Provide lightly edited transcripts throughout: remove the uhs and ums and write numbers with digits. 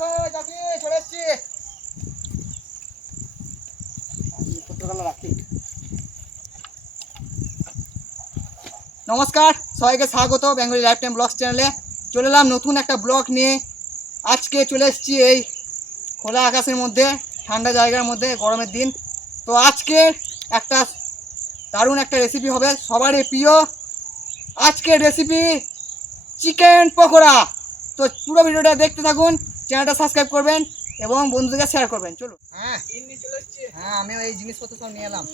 নমস্কার, সবাইকে স্বাগত বেঙ্গলি লাইফ টাইম ব্লগস চ্যানেলে। চলে এলাম নতুন একটা ব্লগ নিয়ে। আজকে চলে এসেছি এই খোলা আকাশের মধ্যে, ঠান্ডা জায়গার মধ্যে, গরমের দিন। তো আজকে একটা দারুণ একটা রেসিপি হবে, সবারই প্রিয়। আজকের রেসিপি চিকেন পকোড়া। তো পুরো ভিডিওটা দেখতে থাকুন, চ্যানেলটা সাবস্ক্রাইব করবেন এবং বন্ধুদেরকে শেয়ার করবেন। চলো। হ্যাঁ, আমি এই জিনিসপত্র সব নিয়ে এলাম।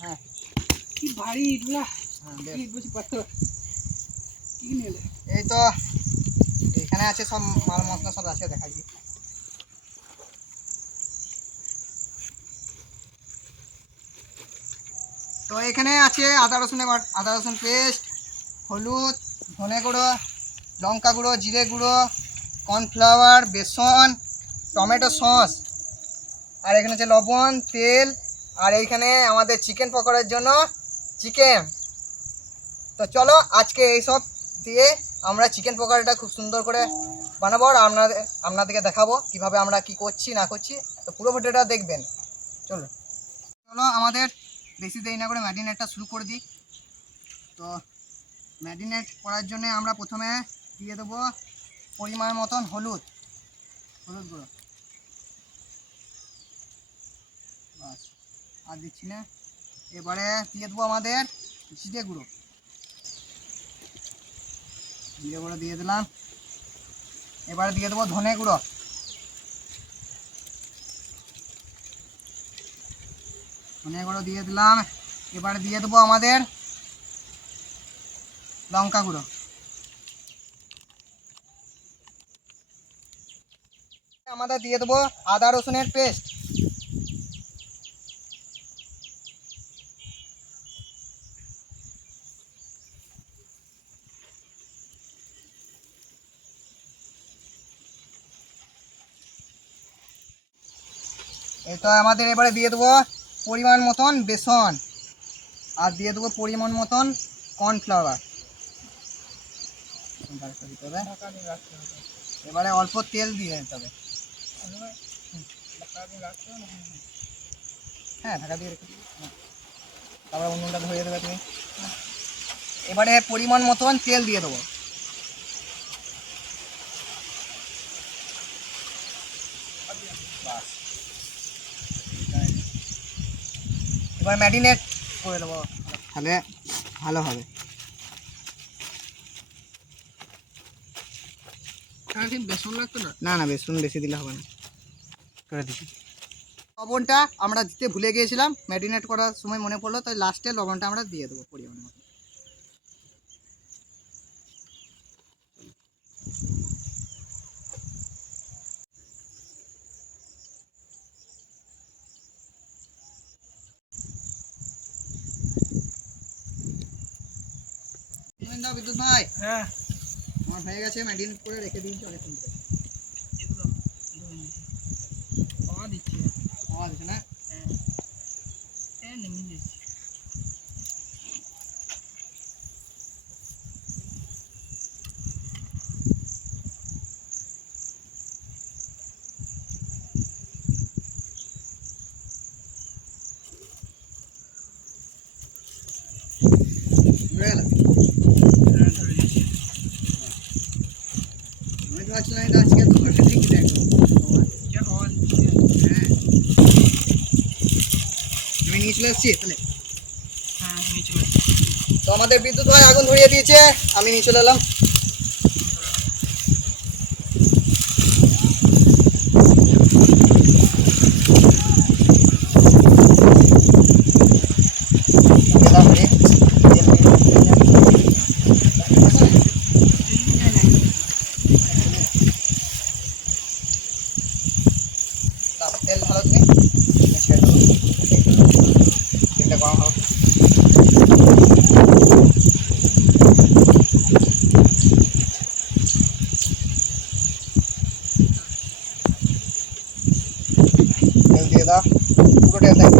হ্যাঁ, কি ভারী এগুলা। এই তো এখানে আছে সব মাল মশলা, সব আছে, দেখাচ্ছি। তো এখানে আছে আদা রসুন পেস্ট, হলুদ, ধনে গুঁড়ো, লঙ্কা গুঁড়ো, জিরে গুঁড়ো, কর্নফ্লাওয়ার, বেসন, টমেটো সস, আর এখানে আছে লবণ, তেল, আর এইখানে আমাদের চিকেন পকোড়ার জন্য চিকেন। তো চলো আজকে এইসব দিয়ে আমরা চিকেন পকোড়াটা খুব সুন্দর করে বানাবো, আর আপনাদেরকে দেখাবো কিভাবে আমরা কি করছি না করছি। তো পুরো ভিডিওটা দেখবেন। চলো আমাদের বেশি দেরি না করে ম্যারিনেটটা শুরু করে দিই। তো ম্যারিনেট করার জন্য আমরা প্রথমে দিয়ে দেবো পরিমাণ মতন হলুদ গুঁড়ো। বাস, আর দিচ্ছি না। এবারে দিয়ে দেবো আমাদের জিরে গুঁড়ো দিয়ে দিলাম। এবারে দিয়ে দেবো ধনে গুঁড়ো, দিয়ে দিলাম। এবারে দিয়ে দেবো আমাদের লঙ্কা গুঁড়ো। আমাদের দিয়ে দেবো আদা রসুনের পেস্ট। এটা আমাদের এবারে দিয়ে দেবো পরিমাণ মতন বেসন, আর দিয়ে দেবো পরিমাণ মতন কর্নফ্লাওয়ার। এবারে অল্প তেল দিয়ে দিতে হবে। হ্যাঁ, ঢাকা দিয়ে রেখে দিই, তারপরে উনুনটা ধরিয়ে দেবে তুমি। এবারে পরিমাণ মতন তেল দিয়ে দেবো। এবার ম্যারিনেট করে দেবো, তাহলে ভালো হবে। বেসন লাগতো না? না না, বেসন বেশি দিলে হবে না। করে দিচ্ছি। লবণটা আমরা দিতে ভুলে গিয়েছিলাম, ম্যারিনেট করার সময় মনে পড়লো, তাই লাস্টে লবণটা আমরা দিয়ে দেবো পরিমাণ মতো। বিদ্যুৎ ভাই, হ্যাঁ, আমার হয়ে গেছে, ম্যারিনেট করে রেখে দিয়েছি অনেকক্ষণ ধরে। এগুলো পাওয়া দিচ্ছে। পাওয়া যাচ্ছে না? হ্যাঁ, নেমে দিচ্ছি। ধরে গেল? ধরে দিচ্ছি। আমি তো ভাবছিলাম এটা আজকে ধরে ঠিক দেখো। হ্যাঁ, আমি নিয়ে চলে আসছি তাহলে। হ্যাঁ, নিয়ে চলে আসছি। তো আমাদের বিদ্যুৎ ভাই আগুন ধরিয়ে দিয়েছে, আমি নিয়ে চলে এলাম। তেল ভালো তুমি ছেড়ে দেবো, তেলটা গরম হোক। তেল দিয়ে দাও, পুরো তেল দেয়।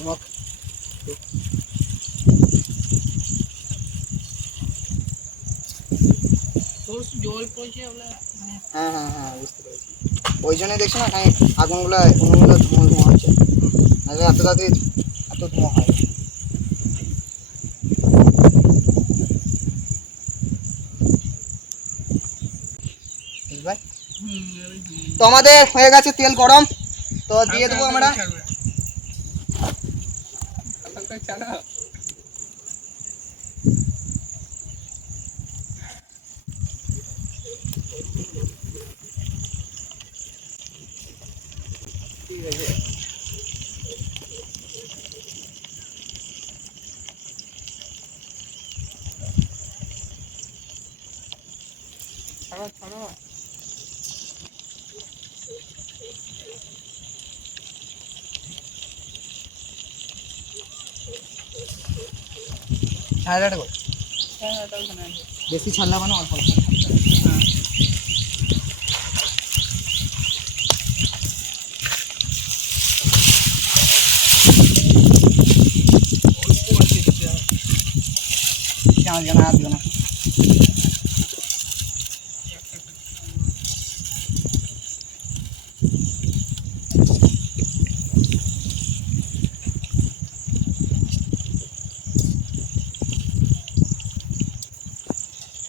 নমক। তোর জল পড়ছে বলে মানে হ্যাঁ হ্যাঁ হ্যাঁ, বুঝতে পেরেছি। ওই জন্যই দেখছো না এখানে আগুনগুলো উনুনগুলো ধোঁয়া ধোঁয়া হচ্ছে, নাহলে এত তাড়াতাড়ি এত ধোঁয়া হয় না। বুঝলে? তো আমাদের হয়ে গেছে তেল গরম, তো দিয়ে দেবো আমরা। ঠিক আছে, ছাড়ো ছাড়ো। ছাড়াটা কর, হ্যাঁ হ্যাঁ, তাও শোনা যাচ্ছে। বেশি ছাড়লে মানে অল্প অল্প। হ্যাঁ। অল্প আছে দিতে হবে। কেমন কেন হাত দিও না।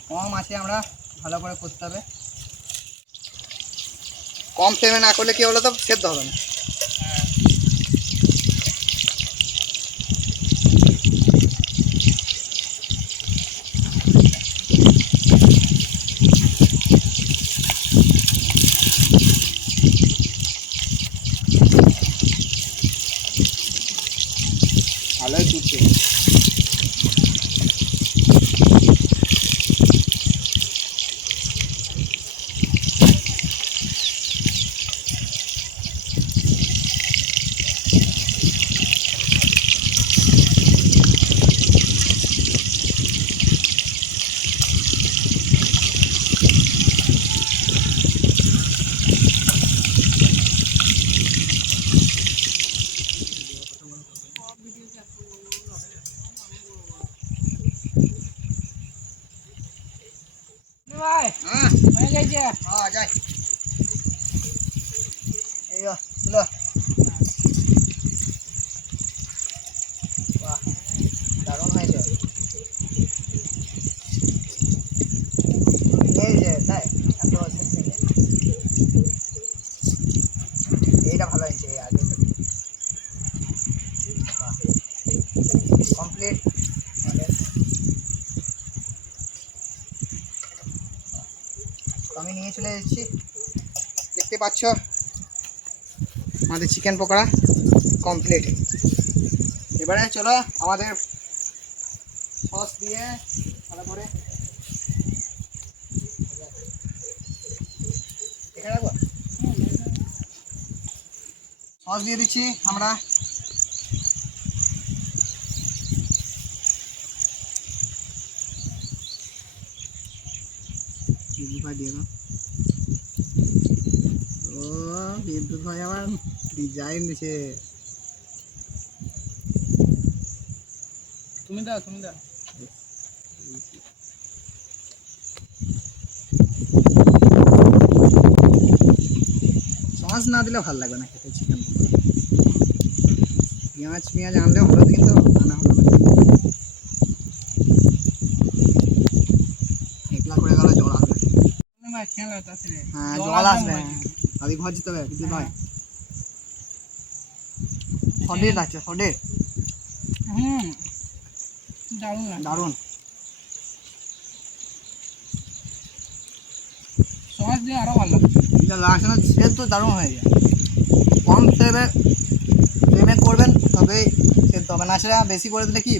কম আছে, আমরা ভালো করে করতে হবে। কম ফ্লেমে না করলে কি হলো, তো সেদ্ধ হবে না। হ্যাঁ। ভালোই ফুটছে। ভাই হ্যাঁ হয়ে গেছে। হ্যাঁ, যাই। এই তুলো। বাহ, দারুণ হয়েছে। এই যে তাই এত সেদ্ধ, এইটা ভালো হয়েছে আগে থেকে। কমপ্লিট। আমি নিয়ে চলে এসেছি, দেখতে পাচ্ছ আমাদের চিকেন পকোড়া কমপ্লিট। এবারে চলো আমাদের সস দিয়ে ভালো করে দেখে রাখবো। সস দিয়ে দিচ্ছি আমরা। দিয়ে দাও। ও বিদ্যুৎ ভাই আমার ডিজাইন দিছে। তুমি দাও তুমি দাও। সস না দিলে ভালো লাগবে না খেতে চিকেন পকোড়া। পেঁয়াজ পেঁয়াজ আনলেও ভালো, কিন্তু আনা হলো না। একলা করে গেলে জল আসবে। ভাই খেয়াল রাখতে আসলে হ্যাঁ জল আসবে, আদি ঘর যেতে হবে বিদ্যুৎ ভাই। সডে লাগছে সডে, হুম দারুণ লাগে। দারুণ। সস দিয়ে আরো ভালো লাগে। এটা লাগছে না, সে তো দারুণ হয়ে যায়। কম ফ্লেমে ফ্লেমে করবেন তবেই সেদ্ধ হবে না, সেটা বেশি করে দিলে কি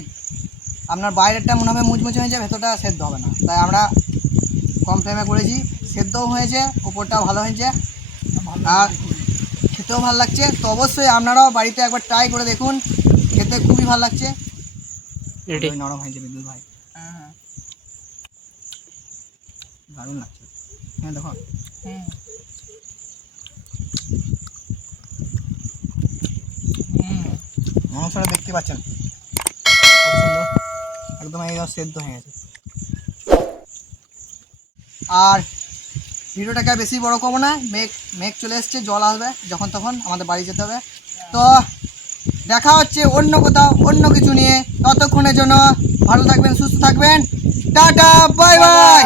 আপনার বাইরেরটা মনে হবে মুচমুচে হয়ে যায়, ভেতরটা সেদ্ধ হবে না। তাই আমরা কম ফ্লেমে করেছি, সেদ্ধও হয়েছে, ওপরটাও ভালো হয়েছে, আর খেতেও ভালো লাগছে। তো অবশ্যই আপনারাও বাড়িতে একবার ট্রাই করে দেখুন, খেতে খুবই ভালো লাগছে। নরম হয়েছে বিদ্যুৎ ভাই, হ্যাঁ হ্যাঁ। দারুণ লাগছে। হ্যাঁ দেখো, হুম হুম মাংসটা দেখতে পাচ্ছেন খুব সুন্দর, একদম একদম সেদ্ধ হয়ে গেছে। আর ভিডিওটাকে বেশি বড় করবো না, মেঘ মেঘ চলে এসছে, জল আসবে যখন তখন আমাদের বাড়ি যেতে হবে। তো দেখা হচ্ছে অন্য কোথাও অন্য কিছু নিয়ে, ততক্ষণের জন্য ভালো থাকবেন, সুস্থ থাকবেন, টাটা, বাই বাই।